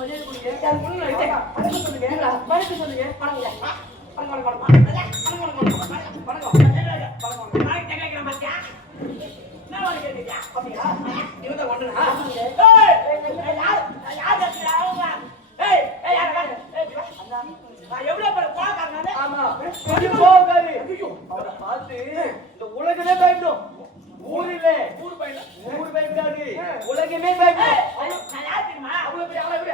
மரியாதை கொடுங்க. யார் பொண்ணு வணக்கம் சொல்லுங்க. வணக்கம் சொல்லுங்க. வணக்கம் வணக்கம் வணக்கம் வணக்கம் வணக்கம் வணக்கம் நாளைக்கு கேட்கிறேன் பாத்தியா என்ன வாங்க கேட்டீங்க அப்படியா இவங்க வந்தனா யார் அவங்க ஏய் ஏய் யார் அண்ணா நான் எவ்வளவு பேர் போகாதனால ஆமா கொஞ்சம் போகாது ஐயோ அவரை பார்த்து இந்த உலகமே பயப்படும் ஊரிலே ஊர் பயப்படாது உலகமே பயப்படும் நான் யார் தெரியுமா அவ்வளவு பெரிய ஆளா விடு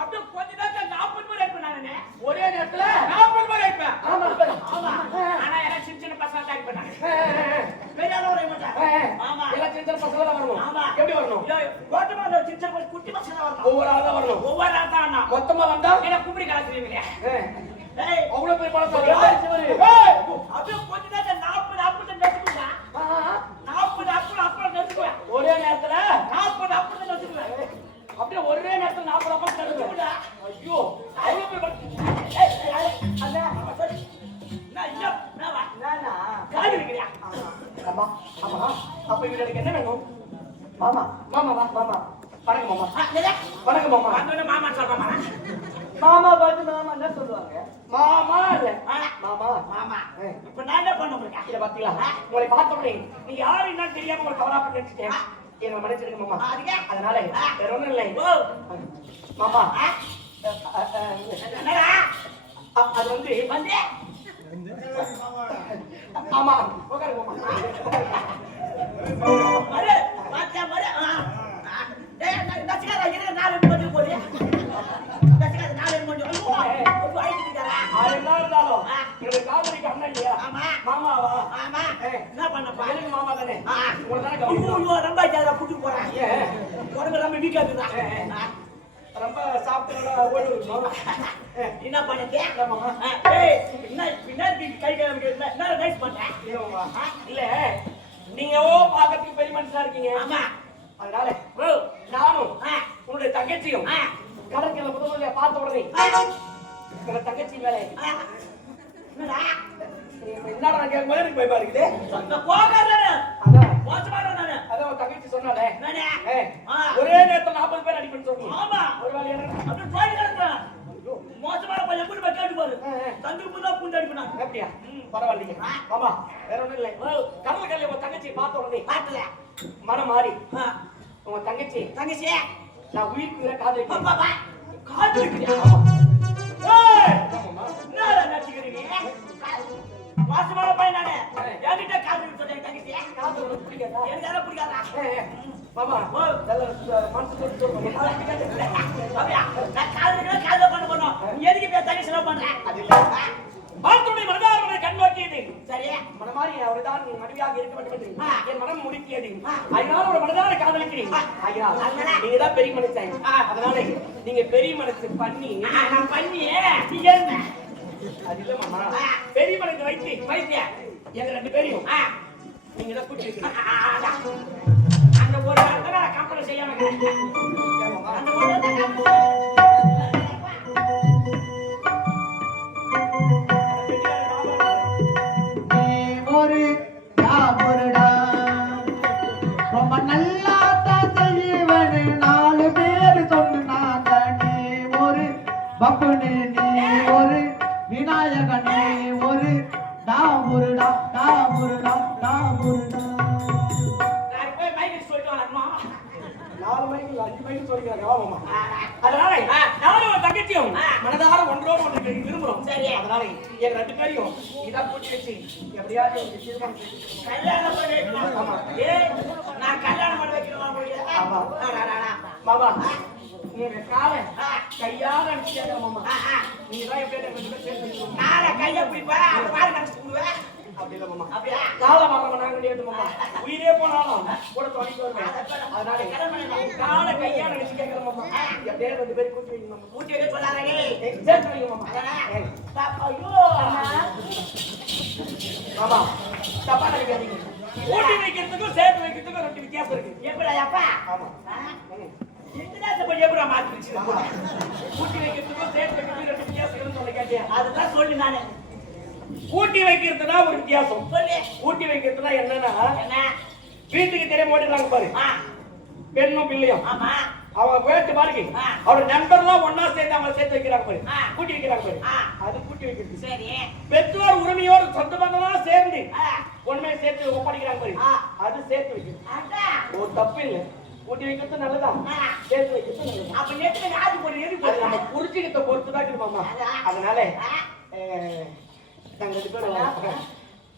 அப்படியே கொஞ்ச நேரத்துல 40 பேர் இருப்பேன் நானே ஒரே நேரத்துல 40 பேர் இருப்பேன் ஆமா ஆமா ஆனா எல்லாம் சின்ன சின்ன பசங்க அட்டாக் பண்ணாங்க பெரிய ஆளா வர மாட்டாங்க ஆமா எல்லாம் சின்ன சின்ன பசங்க தான் வரணும் ஆமா எப்படி வரணும் ஓட்டமா சின்ன சின்ன குட்டி பசங்க தான் வரணும் ஒவ்வொரு ஆளா தான் வரணும் ஒவ்வொரு ஆளா தான் மொத்தமா வந்தா என்ன கும்பரி கலக்குறீங்களே ஏய் அவ்வளவு பெரிய பணம் சொல்றீங்க அப்படியே கொஞ்ச நேரத்துல 40 நெச்சுக்குங்க 40 அப்புறம் நெச்சுக்குவேன் ஒரே நேரத்துல 40 அப்புறம் நெச்சுக்குவேன் அப்படியே ஒரே நேரத்துல 40 அப்புறம் நெச்சுக்குங்க ஐயோ அவ்வளவு பெரிய அண்ணா சரி நான் இல்ல நானா காடி இருக்கறியா ஆமா ஆமா அப்ப இவங்களுக்கு என்ன வேணும் மாமா மாமா வா மாமா வணக்கம் மாமா வணக்கம் மாமா வந்து மாமா சொல்றமா மாமா பாத்து மாமா என்ன சொல்லுவாங்க மாமா இல்ல மாமா மாமா இப்ப நான் என்ன பண்ண முடியும் இத பாத்தீங்களா உங்களை பார்த்தோனே நீ யாரு என்ன தெரியாம ஒரு தவறா பண்ணிட்டேன் என்ன மன்னிச்சிடுங்க மாமா அதனால வேற ஒண்ணும் இல்லை மாமா என்னடா அது வந்து ஆமா உட்காரு மாமா அரே பாத்தியா மரே டேய் நான் தச்சிகார இங்க நாலு கொஞ்சம் போறியா தச்சிகார நாலு கொஞ்சம் ஒரு ஐடி இருக்கடா அதெல்லாம் இருந்தாலும் இந்த காதலிக்கு அண்ணன் இல்லையா ஆமா மாமாவா ஆமா என்ன பண்ணப்பா எனக்கு மாமா தானே உங்க தான ஐயோ ரொம்ப ஜாதா புடிச்சு போறேன் உடம்பு ரொம்ப வீக்கா இருக்குடா ரொம்ப சாப்பிட்டா ஓடுறோம் என்ன பண்ணீங்க மாமா ஏய் என்ன பின்னாடி கை என்ன நைஸ் பண்றேன் இல்ல நீங்க பாக்கிறதுக்கு பெரிய மனுஷனா இருக்கீங்க ஆமா அதனால நானும் உங்களுடைய தங்கச்சியும் கடற்கரையில முதல்ல பார்த்த உடனே உங்க தங்கச்சி மேல என்னடா என்னடா கேட்கும் போது எனக்கு பயமா இருக்குது அந்த போகாதே அதான் மோசமான நானே அதான் உங்க தங்கச்சி சொன்னாலே நானே ஒரே நேரத்துல 40 பேர் அடிப்பேன்னு சொன்னீங்க ஆமா ஒரு வேளை அப்படியே போய் கிடக்குறேன் மோசமான பையன் கூட கேட்டு பாரு தம்பி புதா புண்டு அடிப்பேன் அப்படியா பரவாயில்லைங்க மாமா வேற ஒண்ணும் இல்லை கடற்கரையில உங்க தங்கச்சி பார்த்த உடனே பார்த்தல மனம் மாறி உங்க தங்கச்சி நான் உயிருக்கு காதலிக்கிறேன் பாப்பா காதலிக்கிறேன் ஆமா ஏய் என்னடா நடிக்கிறீங்க வாசமான பையன் நானே என்கிட்ட காதலிக்க சொல்றேன் தங்கச்சி காதல் பிடிக்காதா எனக்கு யார பிடிக்காதா மாமா மனசு சொல்லுங்க அப்படியே நான் காதல் பண்ணணும் நீ எதுக்கு பேச தங்கச்சி லவ் பண்ற அது இல்ல மாத்துடைய மனதாரனை கண் நோக்கியது சரி மனமாரி அவர்தான் நீ மனைவியாக இருக்க வேண்டும் என்று என் மனம் முடிக்கியது அதனால ஒரு மனதார காதலிக்கிறேன் ஐயா நீங்க தான் பெரிய மனுஷன் அதனால நீங்க பெரிய மனசு பண்ணி நான் பண்ணி நீ என்ன அது இல்ல மாமா பெரிய மனசு வைத்திய எங்க ரெண்டு பேரையும் நீங்க தான் கூட்டி அந்த ஒரு கம்பெனி செய்யாம அந்த ஒரு யாபுருடா ரொம்ப நல்லா செய்வனு 4 பேர் சொன்னாங்க நீ ஒரு பப்புனு நீ ஒரு விநாயகன் நீ ஒரு டாபுருடா டாபுருடா டாபுருடா நான் போய் மைக் சொல்லிட்டு வரேன்மா 4 மைக் 5 மைக் சொல்லிக்கிறாங்க மாமா அதனால நானும் ஒரு தங்கச்சியும் மனதார ஒன்றோடு ஒன்று விரும்புறோம் சரி அதனால எங்க ரெண்டு பேரையும் இதான் கூட்டி வச்சு எப்படியாவது கல்யாணம் பண்ணி வைக்கணும் ஆமா ஏய் நான் கல்யாணம் பண்ணி வைக்கணும் ஆமா மாமா நீங்க காலை கையால அடிச்சாங்க மாமா நீங்க தான் எப்படி காலை கையை பிடிப்பா அந்த மாதிரி நினைச்சு விடுவேன் அப்படி இல்ல மாமா அப்படியே காலை மாமா நாங்க முடியாது மாமா உயிரே போனாலும் கூட தொலைக்கு வருவேன் அதனால காலை கையால அடிச்சு கேட்கற மாமா எப்படியே ரெண்டு பேரும் கூட்டி வைங்க மாமா கூட்டி வைக்க சொல்லாதே சேர்த்து வைங்க மாமா ஐயோ மாமா தப்பா நினைக்காதீங்க கூட்டி வைக்கிறதுக்கும் சேர்த்து வைக்கிறதுக்கும் ரெண்டு வித்தியாசம் இருக்கு எப்படி அப்பா ஆமா எப்படி மாத்திருச்சு கூட்டி வைக்கிறதுக்கும் சேர்த்து வைக்கிறதுக்கும் ரெண்டு வித்தியாசம் இருக்குன்னு சொல்ல கேட்டேன் அதுதான் சொல்லு நானு கூட்டி வைக்கிறதுனா ஒரு வித்தியாசம் சொல்லு கூட்டி வைக்கிறதுனா என்னன்னா என்ன வீட்டுக்கு தெரியாம ஓடிடுறாங்க பாரு பெண்ணும் பிள்ளையும் ஆமா அவங்க போயிட்டு பாருங்க அவரோட நண்பர்லாம் ஒன்னா சேர்ந்து அவங்க சேர்த்து வைக்கிறாங்க பாரு கூட்டி வைக்கிறாங்க பாரு அது கூட்டி வைக்கிறது சரி பெற்றோர் உரிமையோடு சொந்த பந்தம்லாம் சேர்ந்து ஒண்ணுமே சேர்த்து ஒப்படைக்கிறாங்க பாரு அது சேர்த்து வைக்கிறது ஒரு தப்பு இல்லை கூட்டி வைக்கிறது நல்லதான் சேர்த்து வைக்கிறது நல்லதான் அப்ப நேற்று யாரு போய் எது போய் நம்ம புரிஞ்சுக்கிட்ட பொறுத்து தான் இருக்கு மாமா அதனால நாங்க 2 பேரும்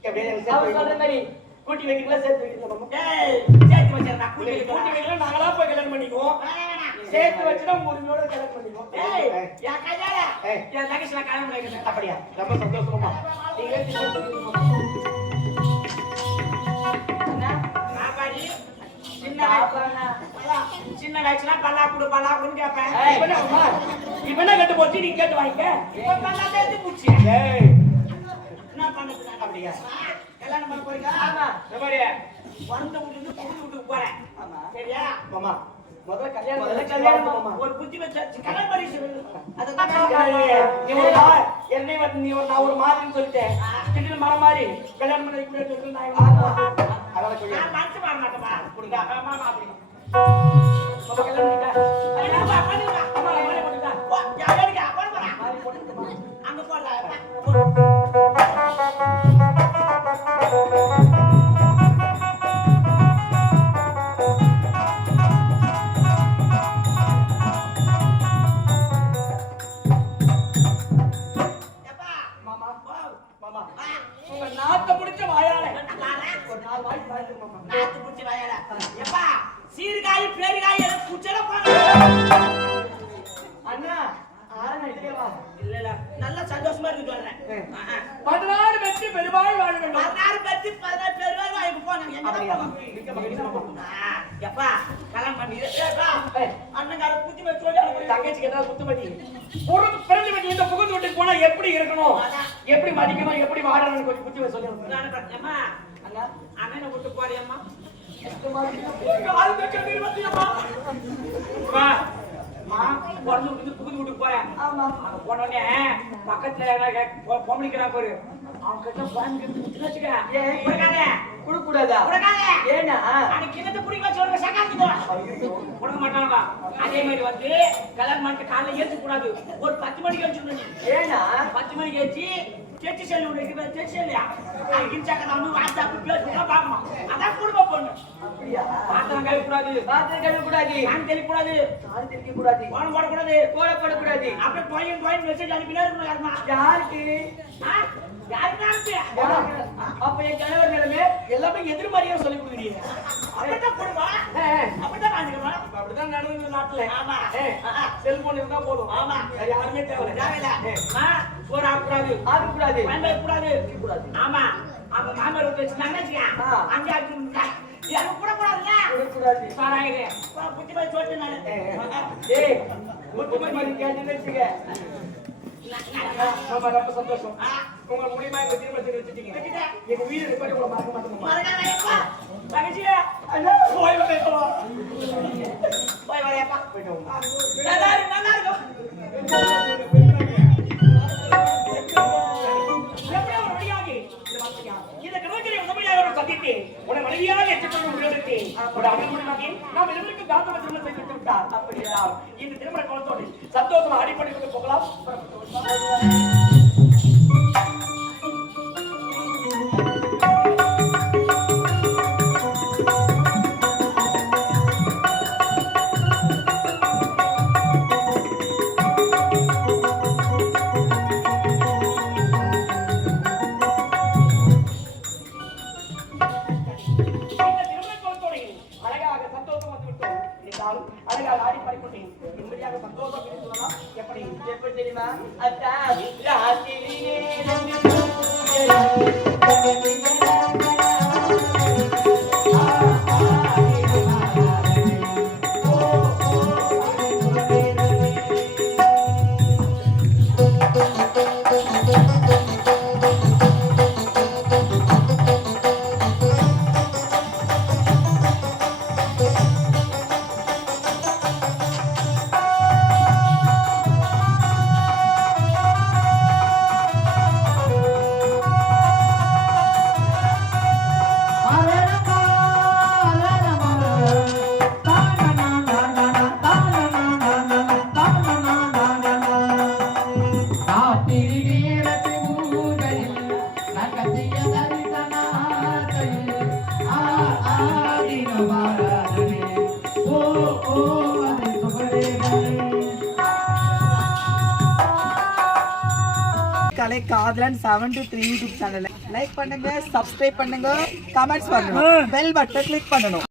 எப்படியே சொல்ற மாதிரி கூட்டி வைக்கிறீங்களா சேர்த்து வைக்கிறீங்களா மாமா சேர்த்து வச்சிரலாம் கூட்டி வைக்கலாம் நாங்களா போய் கல்யாணம் பண்ணிக்குவோம் சேர்த்து வச்சுனா உரிமையோட கல்யாணம் பண்ணிக்குவோம் யா கையால யா லகேஷ்ல கல்யாணம் பண்ணிக்கிறேன் அப்படியா ரொம்ப சந்தோஷமா நீங்களே சின்ன வயசுல பல்லா குடுன்னு கேட்பேன் இவன கட்டு போச்சு நீ கேட்டு வாங்கிக்க இப்ப பல்லா சேர்த்து பூச்சி என்ன பண்ணுது அப்படியா கல்யாணம் பண்ண போறீங்க ஆமா எவரே வந்த வீட்டுக்கு புது வீட்டுக்கு போறேன் ஆமா சரியா மாமா முதல்ல கல்யாணம் மாமா ஒரு புத்தி வச்சு கல்யாணம் பண்ணி சொல்லு அதுதான் என்னை வந்து நீ நான் ஒரு மாதிரின்னு சொல்லிட்டேன் திடீர்னு மரம் மாதிரி கல்யாணம் பண்ணி வைக்க நான் மனசு மாற மாட்டேமா கொடுங்க மாமா அப்படி அங்க போறா சீர்காய் பேரிகாய் குச்சல அண்ணா இல்ல நல்ல சந்தோஷமா இருக்கு சொல்றேன் 16 வெற்றி பெருவாய் வாழ வேண்டும் 16 வெற்றி 16 பெருவாய் வாய்க்கு போனாங்க எப்பா கல்யாணம் பண்ணி அண்ணங்கார குத்தி வச்சு சொல்லி தங்கச்சிக்கு ஏதாவது குத்துமதி ஒரு பிறந்து வெட்டி இந்த புகுந்து வீட்டுக்கு போனா எப்படி இருக்கணும் எப்படி மதிக்கணும் எப்படி வாழணும்னு கொஞ்சம் குத்தி வச்சு சொல்லி அண்ணா அண்ணனை விட்டு போறியம்மா புகுந்து வீட்டுக்கு போறேன் போனோடனே பக்கத்துல பொம்பளிக்கிறான் பாரு அவன் கிட்ட கொடுக்கூடாதா ஏன்னா கிணத்து குடிக்க சொல்ற சகாத்துக்கோ கொடுக்க மாட்டாங்க அதே மாதிரி வந்து கல்யாணம் பண்ணிட்டு காலையில ஏற்ற கூடாது ஒரு 10 மணிக்கு ஏற்றிடணும் ஏன்னா 10 மணிக்கு ஏற்றி செட்டி செல்லு ஒண்ணு இருக்கு செட்டி செல்லியா இன்சாக்க நம்ம வாட்ஸ்அப் பேசுறா பாக்கணும் அதான் குடும்ப பொண்ணு அப்படியா பாத்திரம் கழுவ கூடாது நான் தெளிக்க கூடாது போன போட கூடாது அப்படியே கோயின் மெசேஜ் அனுப்பினா இருக்கணும் யாருக்கு அப்ப என் கணவர் நிலைமை எல்லாமே எதிர்மறையா சொல்லி கொடுக்குறீங்க அப்படிதான் நடந்தது நாட்டுல செல்போன் இருந்தா போதும் ஆமா யாருமே தேவையில்லை சோறு ஆகக்கூடாது கூடாது ஆமா அவங்க மாமர் வச்சுனாங்க அங்கே எனக்கு கூட கூடாது சாராயிரு புத்தி மாதிரி சொல்லிட்டு நான் கேட்டு வச்சுக்க ரொம்ப சந்தோஷம் உங்க மூலியமா எங்க திருமணத்தை வச்சுட்டீங்க எங்க வீடு இருப்பாரு உங்களை மறக்க மாட்டோம் போய் வரையப்பா நல்லா இருக்கும் இந்த கடற்கரை உதவியாக சந்தித்து உன மனைவியாக ஏற்றுக்கொண்டு நாம் எதற்கு காந்தவ திருமணம் செய்து விட்டார் அப்படியா இந்த திருமண கோலத்தோடு சந்தோஷமா அடிப்படை கொண்டு போகலாம் அழகாக ஆடி பாடிக்கொண்டேன் நிம்மதியாக சந்தோஷம் சொல்லலாம் எப்படி தெரியுமா அத்தா அதை சுகரேகனே. கலை காதலன் 73 யூடியூப் சேனலை லைக் பண்ணுங்க, சப்ஸ்கிரைப் பண்ணுங்க, கமெண்ட்ஸ் பண்ணுங்க, பெல் பட்டன் கிளிக் பண்ணணும்.